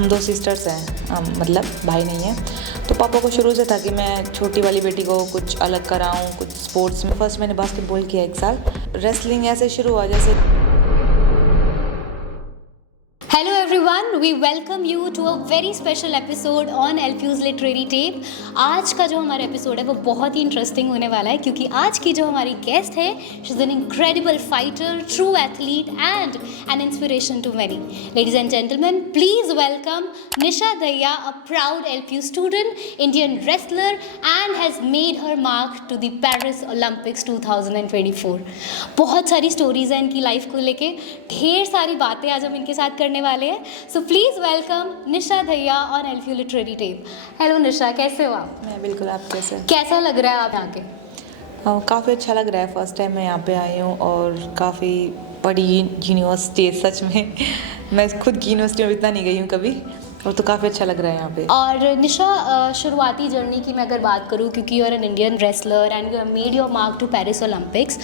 हम दो सिस्टर्स हैं, मतलब भाई नहीं है। तो पापा को शुरू से था कि मैं छोटी वाली बेटी को कुछ अलग कराऊं, कुछ स्पोर्ट्स में। फर्स्ट मैंने बास्केटबॉल किया 1 साल। रेसलिंग ऐसे शुरू हुआ जैसे। Hello everyone, we welcome you to a very special episode on LFU's Literary Tape। आज का जो हमारा एपिसोड है वो बहुत ही इंटरेस्टिंग होने वाला है क्योंकि आज की जो हमारी गेस्ट है she is an incredible fighter, true athlete and an inspiration to many. Ladies and gentleman, please welcome Nisha Dahiya, a proud LFU student, Indian wrestler and has made her mark to the Paris Olympics 2024। बहुत सारी stories हैं इनकी life को लेके, ढेर सारी बातें आज हम इनके साथ करने वाले हैं। So please welcome Nisha Dahiya on LFU literary tape. Hello Nisha, कैसे हो आप? मैं बिल्कुल, आप कैसे? कैसा लग रहा है आप यहाँ के? काफ़ी अच्छा लग रहा है। फर्स्ट टाइम मैं यहाँ पे आई हूँ और काफ़ी बड़ी यूनिवर्सिटी है सच में। मैं खुद की यूनिवर्सिटी में इतना नहीं गई हूँ कभी, और तो काफ़ी अच्छा लग रहा है यहाँ पे। और निशा, शुरुआती जर्नी की मैं अगर बात करूँ, क्योंकि you are an Indian wrestler and you have made your mark to Paris Olympics,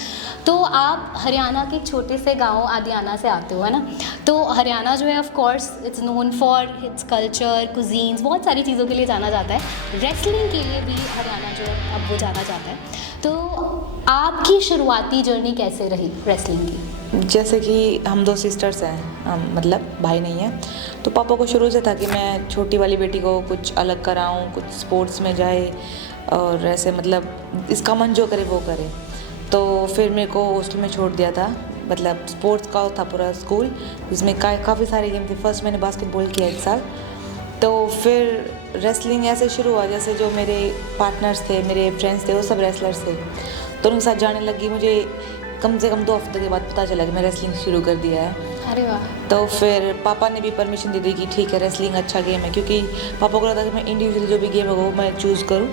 तो आप हरियाणा के छोटे से गांव आदियाना से आते हो, है ना? तो हरियाणा जो है of course it's known for its culture, cuisines, बहुत सारी चीज़ों के लिए जाना जाता है। रेसलिंग के लिए भी हरियाणा जो है अब वो जाना जाता है। तो आपकी शुरुआती जर्नी कैसे रही रेसलिंग की? जैसे कि हम दो सिस्टर्स हैं, मतलब भाई नहीं है। तो पापा को शुरू से था कि मैं छोटी वाली बेटी को कुछ अलग कराऊं, कुछ स्पोर्ट्स में जाए, और ऐसे मतलब इसका मन जो करे वो करे। तो फिर मेरे को हॉस्टल में छोड़ दिया था, मतलब स्पोर्ट्स का था पूरा स्कूल, जिसमें काफ़ी सारे गेम थे। फर्स्ट मैंने बास्केटबॉल किया 1 साल। तो फिर रेसलिंग ऐसे शुरू हुआ जैसे जो मेरे पार्टनर्स थे, मेरे फ्रेंड्स थे, वो सब रेसलर्स थे। तो उनके साथ जाने लगी। मुझे कम से कम 2 हफ्ते के बाद पता चला कि मैं रेसलिंग शुरू कर दिया है। अरे वाह! तो फिर पापा ने भी परमिशन दे दी कि ठीक है, रेसलिंग अच्छा गेम है, क्योंकि पापा को लगता था कि मैं इंडिविजुअल जो भी गेम है वो मैं चूज़ करूँ।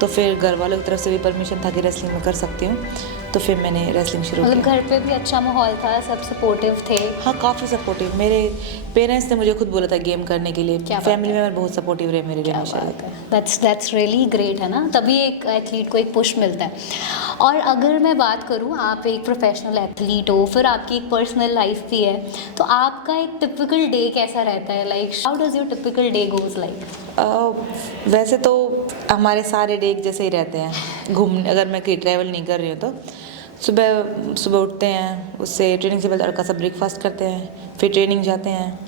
तो फिर घर वालों की तरफ से भी परमिशन था कि रेसलिंग में कर सकती हूँ। तो फिर मैंने रेसलिंग शुरू मतलब किया। घर पे भी अच्छा माहौल था, सब सपोर्टिव थे? हाँ, काफ़ी सपोर्टिव। मेरे पेरेंट्स ने मुझे खुद बोला था गेम करने के लिए। क्या बात फैमिली है। मेंबर बहुत सपोर्टिव रहे मेरे लिए हमेशा। दैट्स रियली ग्रेट, है ना? तभी एक एथलीट को एक पुश मिलता है। और अगर मैं बात करूँ, आप एक प्रोफेशनल एथलीट हो, फिर आपकी एक पर्सनल लाइफ भी है, तो आपका एक टिपिकल डे कैसा रहता है? Like how does your typical day goes like? वैसे तो हमारे सारे डे एक जैसे ही रहते हैं। घूमने, अगर मैं कहीं ट्रैवल नहीं कर रही हूँ तो सुबह सुबह उठते हैं, उससे ट्रेनिंग से पहले हल्का सा ब्रेकफास्ट करते हैं, फिर ट्रेनिंग जाते हैं।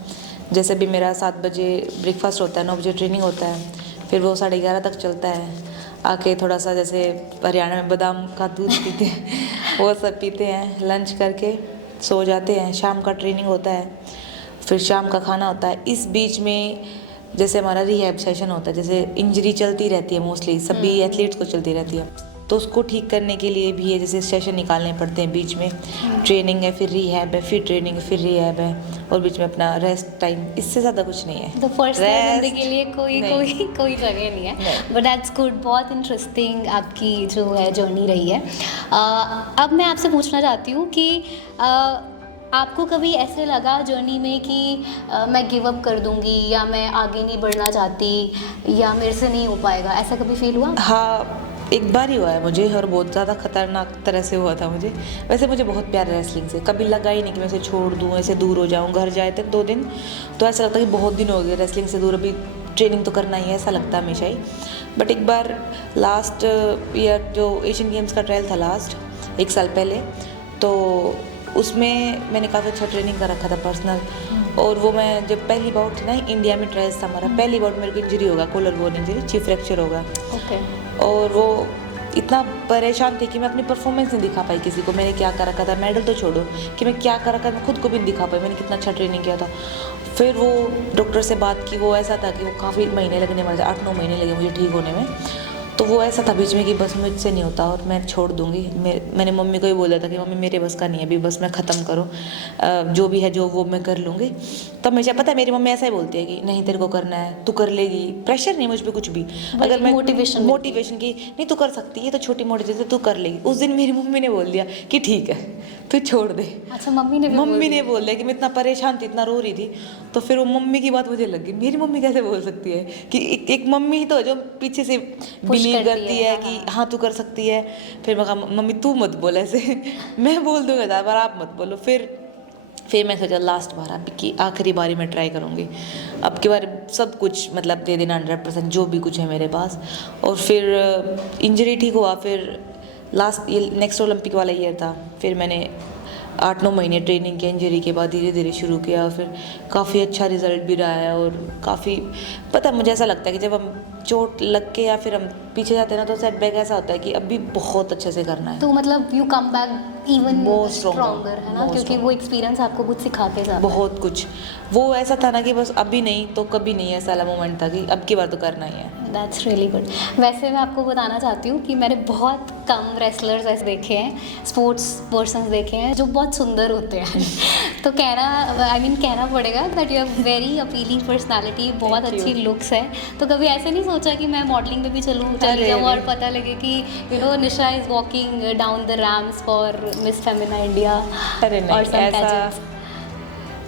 जैसे भी मेरा 7 बजे ब्रेकफास्ट होता है, 9 बजे ट्रेनिंग होता है, फिर वो 11:30 तक चलता है। आके थोड़ा सा जैसे हरियाणा में बादाम का दूध पीते हैं वो सब पीते हैं, लंच करके सो जाते हैं। शाम का ट्रेनिंग होता है, फिर शाम का खाना होता है। इस बीच में जैसे हमारा रिहैब सेशन होता है, जैसे इंजरी चलती रहती है, मोस्टली सभी एथलीट्स को चलती रहती है, तो उसको ठीक करने के लिए भी है, जैसे सेशन निकालने पड़ते हैं बीच में। ट्रेनिंग है, फिर रिहैब है, फिर ट्रेनिंग है, फिर रिहैब है, और बीच में अपना रेस्ट टाइम। इससे ज़्यादा कुछ नहीं है। तो पर्सनल Rest जिंदगी के लिए कोई जगह नहीं है, नहीं। But that's good. बहुत इंटरेस्टिंग आपकी जो है जर्नी रही है। अब मैं आपसे पूछना चाहती हूँ कि आपको कभी ऐसे लगा जर्नी में कि मैं गिव अप कर दूंगी, या मैं आगे नहीं बढ़ना चाहती, या मेरे से नहीं हो पाएगा, ऐसा कभी फील हुआ? हाँ, एक बार ही हुआ है मुझे, और बहुत ज़्यादा खतरनाक तरह से हुआ था मुझे। वैसे मुझे बहुत प्यार है रेसलिंग से, कभी लगा ही नहीं कि मैं इसे छोड़ दूँ, ऐसे दूर हो जाऊँ। घर जाए थे 2 दिन तो ऐसा लगता कि बहुत दिन हो गए रेसलिंग से दूर, अभी ट्रेनिंग तो करना ही है, ऐसा लगता है हमेशा ही। बट एक बार लास्ट ईयर जो एशियन गेम्स का ट्रायल था, लास्ट 1 साल पहले, तो उसमें मैंने काफ़ी अच्छा ट्रेनिंग कर रखा था पर्सनल। और वो मैं जब पहली बार थी ना, इंडिया में ट्रायल्स था हमारा, पहली बार मेरे को इंजरी होगा, collar bone injury, chief fracture होगा। ओके। और वो इतना परेशान थी कि मैं अपनी परफॉर्मेंस नहीं दिखा पाई किसी को। मैंने क्या कर रखा था, मेडल तो छोड़ो, कि मैं क्या कर रखा था, मैं खुद को भी नहीं दिखा पाई मैंने कितना अच्छा ट्रेनिंग किया था। फिर वो डॉक्टर से बात की, वो ऐसा था कि वो काफ़ी महीने लगने वाले थे, 8-9 महीने लगे मुझे ठीक होने में। तो वो ऐसा था बीच में कि बस मुझसे नहीं होता और मैं छोड़ दूँगी। मैंने मम्मी को ही बोला था कि मम्मी मेरे बस का नहीं है अभी, बस मैं ख़त्म करो, जो भी है जो वो मैं कर लूँगी। तब मुझे पता है मेरी मम्मी ऐसा ही बोलती है कि नहीं तेरे को करना है, तू कर लेगी। प्रेशर नहीं मुझ पर कुछ भी, अगर मैं मोटिवेशन की नहीं तू कर सकती है, तो छोटी मोटी चीज़ें तू कर लेगी। उस दिन मेरी मम्मी ने बोल दिया कि ठीक है तू छोड़ दे। अच्छा, मम्मी ने बोल दिया कि मैं इतना परेशान थी, इतना रो रही थी। तो फिर वो मम्मी की बात मुझे लग गई, मेरी मम्मी कैसे बोल सकती है कि एक मम्मी ही तो है जो पीछे से बिलीव करती है कि हाँ तू कर सकती है। फिर मैं कहा मम्मी तू मत बोल ऐसे मैं बोल दूँगा, पर आप मत बोलो। फिर मैं सोचा लास्ट बार अब की आखिरी बारी में ट्राई करूँगी, अब की बार सब कुछ मतलब दे देना 100% जो भी कुछ है मेरे पास। और फिर इंजरी ठीक हुआ, फिर लास्ट ये नेक्स्ट ओलंपिक वाला ईयर था, फिर मैंने 8-9 महीने ट्रेनिंग किया, इंजरी के बाद धीरे धीरे शुरू किया, फिर काफ़ी अच्छा रिजल्ट भी रहा है। और काफ़ी पता मुझे ऐसा लगता है कि जब हम चोट लग के या फिर हम पीछे जाते हैं ना, तो सेटबैक ऐसा होता है कि अभी बहुत अच्छे से करना है। तो मतलब you come back even More stronger, है ना, more क्योंकि वो एक्सपीरियंस आपको कुछ सिखा के जाता है। बहुत कुछ वो ऐसा था ना कि बस अभी नहीं तो कभी नहीं, ऐसा वाला मोमेंट था कि अब की बार तो करना ही है। That's really good. वैसे मैं आपको बताना चाहती हूँ कि मैंने बहुत कम रेसलर्स ऐसे देखे हैं, स्पोर्ट्स पर्सन्स देखे हैं जो बहुत सुंदर होते हैं तो कहना पड़ेगा that you have very appealing personality, बहुत अच्छी लुक्स है। तो कभी ऐसे नहीं सोचा कि मैं मॉडलिंग में भी चली जाऊँ और पता लगे कि you know Nisha is walking down the ramps for miss Femina India? अरे नहीं,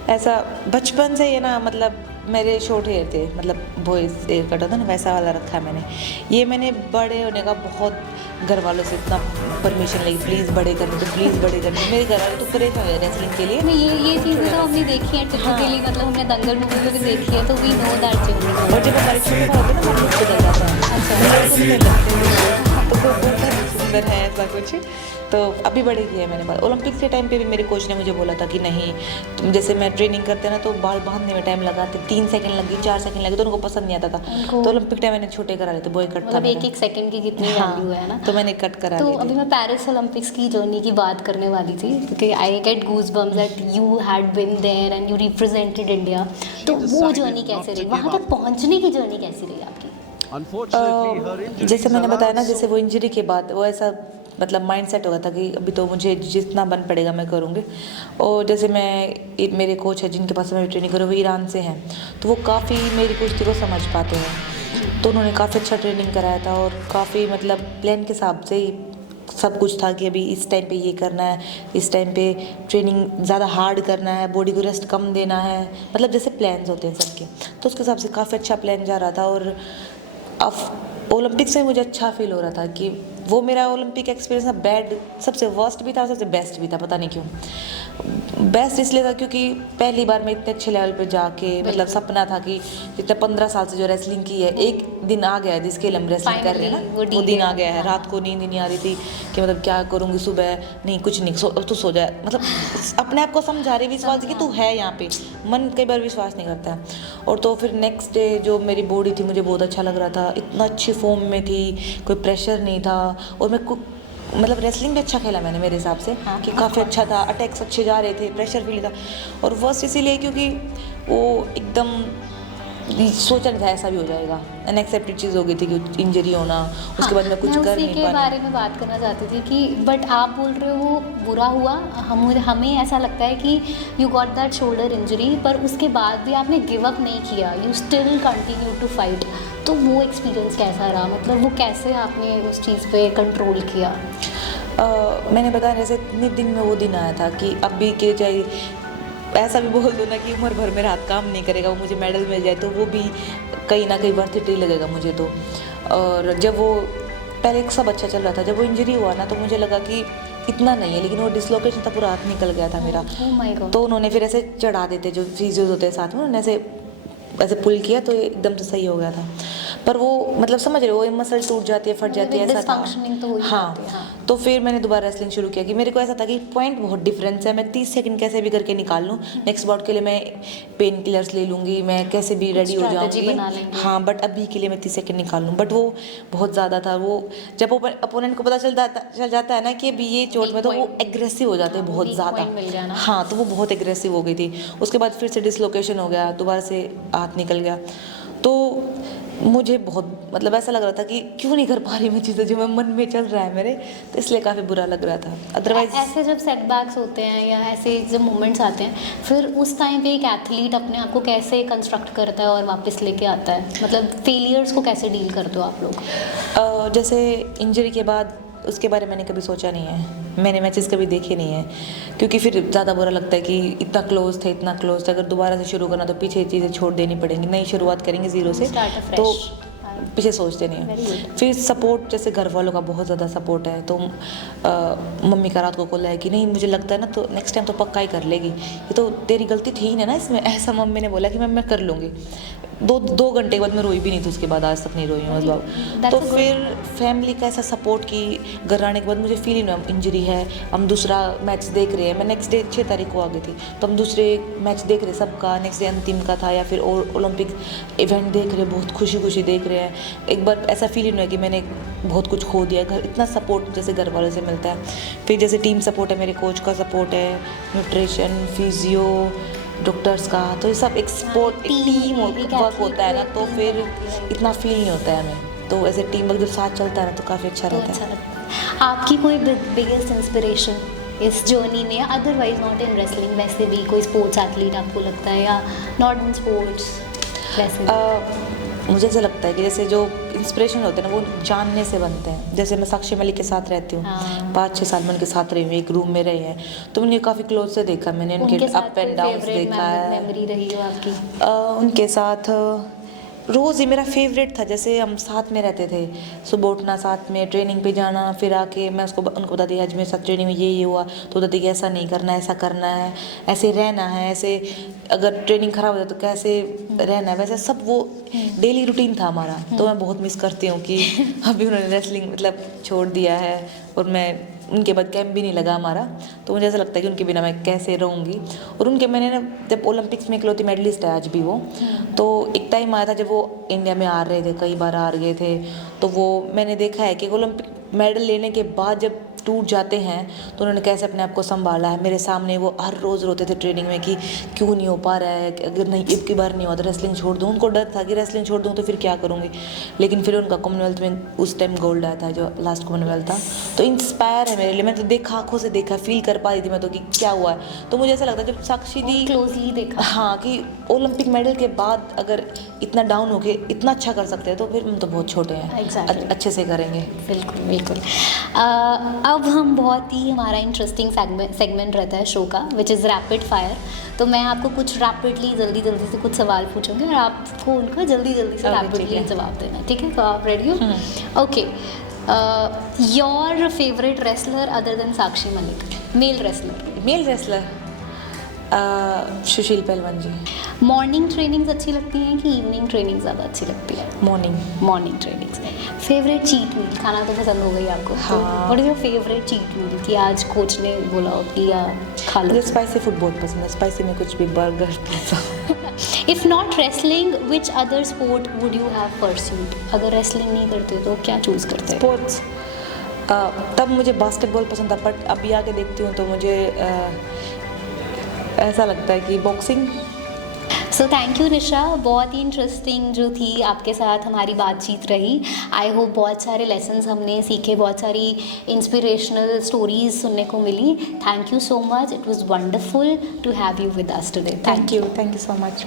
ऐसा बचपन से ये ना, मतलब मेरे शॉर्ट हेयर थे, मतलब बॉयज़ हेयर कट होता ना, वैसा वाला रखा है मैंने। ये मैंने बड़े होने का बहुत घर वालों से इतना परमिशन ली, प्लीज़ बड़े करने तो प्लीज़ बड़े करने। मेरे घर वाले तो परेशान हो रेसलिंग के लिए। नहीं, ये चीज़ें तो हमने देखी हैं टिपिकली, मतलब हमने दंगल मूवी में भी देखी है, तो वी नो दैट जर्नी। और जब हमारे छोटे भाई होते ना, मन बदल जाता है। तो वो बहुत सुंदर है ऐसा कुछ। तो अभी बड़े किया है मैंने बाल। ओलंपिक्स के टाइम पे भी मेरे कोच ने मुझे बोला था कि नहीं, तुम जैसे मैं ट्रेनिंग करते ना तो बाल बांधने में टाइम लगाते, 3 सेकंड लगी, 4 सेकंड लगे, तो उनको पसंद नहीं आता था। तो ओलंपिक टाइम मैंने छोटे करा लेते, बॉय कट था, मतलब एक सेकंड की कितनी वैल्यू है ना। तो मैंने कट करा तो ली थी। अभी मैं पेरिस ओलंपिक्स की जर्नी की बात करने वाली थी, क्योंकि I get goosebumps that you had been there and you represented India. तो वो जर्नी कैसे रही, वहाँ तक पहुँचने की जर्नी कैसी रही आपकी? जैसे मैंने बताया ना, जैसे वो इंजरी के बाद वो ऐसा मतलब माइंड सेट हो गया था कि अभी तो मुझे जितना बन पड़ेगा मैं करूँगी। और जैसे मेरे कोच है जिनके पास मैं ट्रेनिंग करूँ, वो ईरान से हैं, तो वो काफ़ी मेरी कुश्ती को समझ पाते हैं। तो उन्होंने काफ़ी अच्छा ट्रेनिंग कराया था और काफ़ी मतलब प्लान के हिसाब से ही सब कुछ था कि अभी इस टाइम पे ये करना है, इस टाइम पे ट्रेनिंग ज़्यादा हार्ड करना है, बॉडी को रेस्ट कम देना है, मतलब जैसे प्लान्स होते हैं सबके। तो उसके हिसाब से काफ़ी अच्छा प्लान जा रहा था। और अब ओलंपिक्स में मुझे अच्छा फील हो रहा था कि वो मेरा ओलंपिक एक्सपीरियंस ना बैड, सबसे वर्स्ट भी था और सबसे बेस्ट भी था। पता नहीं क्यों बेस्ट इसलिए था क्योंकि पहली बार मैं इतने अच्छे लेवल पे जाके, मतलब सपना था कि जितने 15 साल से जो रेसलिंग की है, एक दिन आ गया है जिसके लिए हम रेसलिंग कर रहे हैं ना, वो दिन आ गया है। रात को नींद नहीं आ रही थी कि मतलब क्या करूँगी, सुबह नहीं कुछ नहीं, तू सो जाए, मतलब अपने आप को समझा रही, विश्वास कि तू है यहाँ पे। मन कई बार विश्वास नहीं करता है। और तो फिर नेक्स्ट डे जो मेरी बॉडी थी मुझे बहुत अच्छा लग रहा था, इतना अच्छी फॉर्म में थी, कोई प्रेशर नहीं था। और मैं मतलब रेसलिंग भी अच्छा खेला मैंने मेरे हिसाब से, कि काफ़ी अच्छा था, अटैक्स अच्छे जा रहे थे, प्रेशर फील था। और वर्स्ट इसीलिए क्योंकि वो एकदम सोचा नहीं था ऐसा भी हो जाएगा, अनएक्सेप्टेड चीज़ हो गई थी कि इंजरी होना, उसके बाद मैं कुछ कर नहीं के बारे में बात करना चाहती थी कि बट आप बोल रहे हो वो बुरा हुआ, हमें ऐसा लगता है कि you got that shoulder injury, पर उसके बाद भी आपने गिव अप नहीं किया, you still continue to fight. तो वो एक्सपीरियंस कैसा रहा, मतलब वो कैसे आपने उस चीज़ पे कंट्रोल किया? मैंने बताया जैसे इतने दिन में वो दिन आया था कि अभी के चाहे ऐसा भी बोल दो ना कि उम्र भर मेरा हाथ काम नहीं करेगा, वो मुझे मेडल मिल जाए तो वो भी कहीं ना कहीं वर्थ इट ही लगेगा मुझे तो। और जब वो पहले सब अच्छा चल रहा था, जब वो इंजरी हुआ ना तो मुझे लगा कि इतना नहीं है, लेकिन वो डिसलोकेशन था, पूरा हाथ निकल गया था मेरा। तो उन्होंने फिर ऐसे चढ़ा देते जो फिजियोज होते हैं साथ में, उन्होंने ऐसे पुल किया तो एकदम से सही हो गया था। पर वो मतलब समझ रहे हो, वो मसल टूट जाती है, फट जाती है, ऐसा था। तो हाँ, तो फिर मैंने दोबारा रेसलिंग शुरू किया कि मेरे को ऐसा था कि पॉइंट बहुत डिफरेंस है, मैं 30 सेकंड कैसे भी करके निकाल लूँ, नेक्स्ट बाउट के लिए मैं पेन किलर्स ले लूँगी, मैं कैसे भी रेडी हो जाऊँगी। हाँ, बट अभी के लिए मैं 30 सेकंड निकाल लूँ। बट वो बहुत ज़्यादा था। वो जब अपोनेंट को पता चल जाता है ना कि अभी ये चोट में, तो वो एग्रेसिव हो जाते हैं बहुत ज़्यादा। हाँ, तो वो बहुत एग्रेसिव हो गई थी। उसके बाद फिर से डिसलोकेशन हो गया, दोबारा से हाथ निकल गया। तो मुझे बहुत मतलब ऐसा लग रहा था कि क्यों नहीं कर पा रही मैं चीज़ें जो मैं मन में चल रहा है मेरे, तो इसलिए काफ़ी बुरा लग रहा था। अदरवाइज ऐसे जब सेटबैक्स होते हैं या ऐसे जब मोमेंट्स आते हैं, फिर उस टाइम पे एक एथलीट अपने आप को कैसे कंस्ट्रक्ट करता है और वापस लेके आता है, मतलब फेलियर्स को कैसे डील करते हो आप लोग? जैसे इंजरी के बाद उसके बारे में मैंने कभी सोचा नहीं है, मैंने मैचेस कभी देखे नहीं है, क्योंकि फिर ज़्यादा बुरा लगता है कि इतना क्लोज थे, अगर दोबारा से शुरू करना तो पीछे चीज़ें छोड़ देनी पड़ेंगी, नई शुरुआत करेंगे ज़ीरो से। तो पीछे सोचते नहीं Very हैं। good. फिर सपोर्ट, जैसे घर वालों का बहुत ज़्यादा सपोर्ट है, तो मम्मी का रात को कॉल है कि नहीं मुझे लगता है ना तो नेक्स्ट टाइम तो पक्का ही कर लेगी, ये तो तेरी गलती थी ही ना इसमें, ऐसा मम्मी ने बोला कि मैं कर लूँगी। 2 घंटे के बाद मैं रोई भी नहीं थी, उसके बाद आज तक नहीं रोई हूँ मतलब। That's तो a good- फिर फैमिली का ऐसा सपोर्ट कि घर आने के बाद मुझे फील ही नहीं, इंजरी है, हम दूसरा मैच देख रहे हैं, मैं नेक्स्ट डे 6 तारीख को आ गई थी, तो हम दूसरे मैच देख रहे सबका, नेक्स्ट डे अंतिम का था या फिर ओलंपिक इवेंट देख रहे, बहुत खुशी खुशी देख रहे हैं। एक बार ऐसा फील ही नहीं है कि मैंने बहुत कुछ खो दिया, घर इतना सपोर्ट जैसे घर वालों से मिलता है। फिर जैसे टीम सपोर्ट है, मेरे कोच का सपोर्ट है, न्यूट्रिशन, फिजियो, डॉक्टर्स का, तो ये सब एक स्पोर्ट टीम वर्क होता है ना, तो फिर इतना फील नहीं होता है हमें। तो ऐसे टीम वर्क जब साथ चलता है ना तो काफ़ी अच्छा तो रहता अच्छा है। लगता है। आपकी कोई बिगेस्ट इंस्पिरेशन इस जर्नी में, अदरवाइज नॉट इन रेसलिंग, वैसे भी कोई स्पोर्ट्स एथलीट आपको लगता है, या नॉट इन स्पोर्ट्स वैसे भी? मुझे ऐसा लगता है कि जैसे जो इंस्पिरेशन होते हैं ना वो जानने से बनते हैं। जैसे मैं साक्षी मलिक के साथ रहती हूँ, हाँ। 5-6 साल मैं उनके साथ रही हूँ, एक रूम में रही हैं, तो मैंने काफ़ी क्लोज से देखा, मैंने उनके अप एंड डाउन्स देखा है। मेमोरी रही हो आपकी? उनके साथ रोज़ ही मेरा फेवरेट था, जैसे हम साथ में रहते थे, सुबह उठना, साथ में ट्रेनिंग पे जाना, फिर आके मैं उनको बताती आज मेरे साथ ट्रेनिंग में ये हुआ, तो बताती कि ऐसा नहीं करना है, ऐसा करना है, ऐसे रहना है, ऐसे अगर ट्रेनिंग ख़राब हो जाए तो कैसे रहना है, वैसे सब वो डेली रूटीन था हमारा। तो मैं बहुत मिस करती हूँ कि अभी उन्होंने रेसलिंग मतलब छोड़ दिया है और मैं उनके बाद कैंप भी नहीं लगा हमारा, तो मुझे ऐसा लगता है कि उनके बिना मैं कैसे रहूँगी। और उनके मैंने ना जब ओलंपिक्स में इकलौती मेडलिस्ट है आज भी वो, तो एक टाइम आया था जब वो इंडिया में हार रहे थे, कई बार हार गए थे, तो वो मैंने देखा है कि ओलंपिक मेडल लेने के बाद जब टूट जाते हैं तो उन्होंने कैसे अपने आप को संभाला है। मेरे सामने वो हर रोज़ रोते थे ट्रेनिंग में कि क्यों नहीं हो पा रहा है, कि अगर नहीं एक की बार नहीं हुआ तो रेसलिंग छोड़ दूँ। उनको डर था कि रेसलिंग छोड़ दूँ तो फिर क्या करूँगी, लेकिन फिर उनका कॉमनवेल्थ में उस टाइम गोल्ड आया था, जो लास्ट कॉमनवेल्थ था, तो इंस्पायर है मेरे लिए। मैं तो देखा, आंखों से देखा, फील कर पा रही थी मैं तो कि क्या हुआ है। तो मुझे ऐसा लगता है जब साक्षी दी क्लोजली देखा। हाँ कि ओलंपिक मेडल के बाद अगर इतना डाउन हो के इतना अच्छा कर सकते हैं तो फिर हम तो बहुत छोटे हैं। Exactly. अच्छे से करेंगे। बिल्कुल बिल्कुल। अब हम बहुत ही, हमारा इंटरेस्टिंग सेगमेंट रहता है शो का, विच इज़ रैपिड फायर। तो मैं आपको कुछ रैपिडली जल्दी जल्दी से कुछ सवाल पूछूंगी और आपको उनका जल्दी जल्दी से Okay, रैपिडली ठीक है। जवाब देना, ठीक है? तो आप रेडी हो? Okay. Your favourite wrestler other than Sakshi Malik, male wrestler? Male wrestler Sushil पहलवान जी। मॉर्निंग ट्रेनिंग्स अच्छी लगती हैं कि इवनिंग ट्रेनिंग ज़्यादा अच्छी लगती है? Morning. Morning trainings. Favourite cheat meal, खाना तो पसंद हो गई आपको, हाँ। What is your favourite cheat meal कि आज कोच ने बोला हो कि या खा लो? मुझे स्पाइसी फूड बहुत पसंद है, स्पाइसी में कुछ भी, burger, pizza. If not wrestling, which other sport would you have pursued? अगर रेसलिंग नहीं करते तो क्या चूज़ करते? स्पोर्ट्स तब मुझे बास्केटबॉल पसंद था, बट अभी आके देखती हूँ तो मुझे ऐसा लगता है कि बॉक्सिंग। सो थैंक यू निशा, बहुत ही इंटरेस्टिंग जो थी आपके साथ हमारी बातचीत रही। आई होप बहुत सारे लेसन्स हमने सीखे, बहुत सारी इंस्पिरेशनल स्टोरीज सुनने को मिली। Thank you so much, it was wonderful to have you with us today. Thank you so much.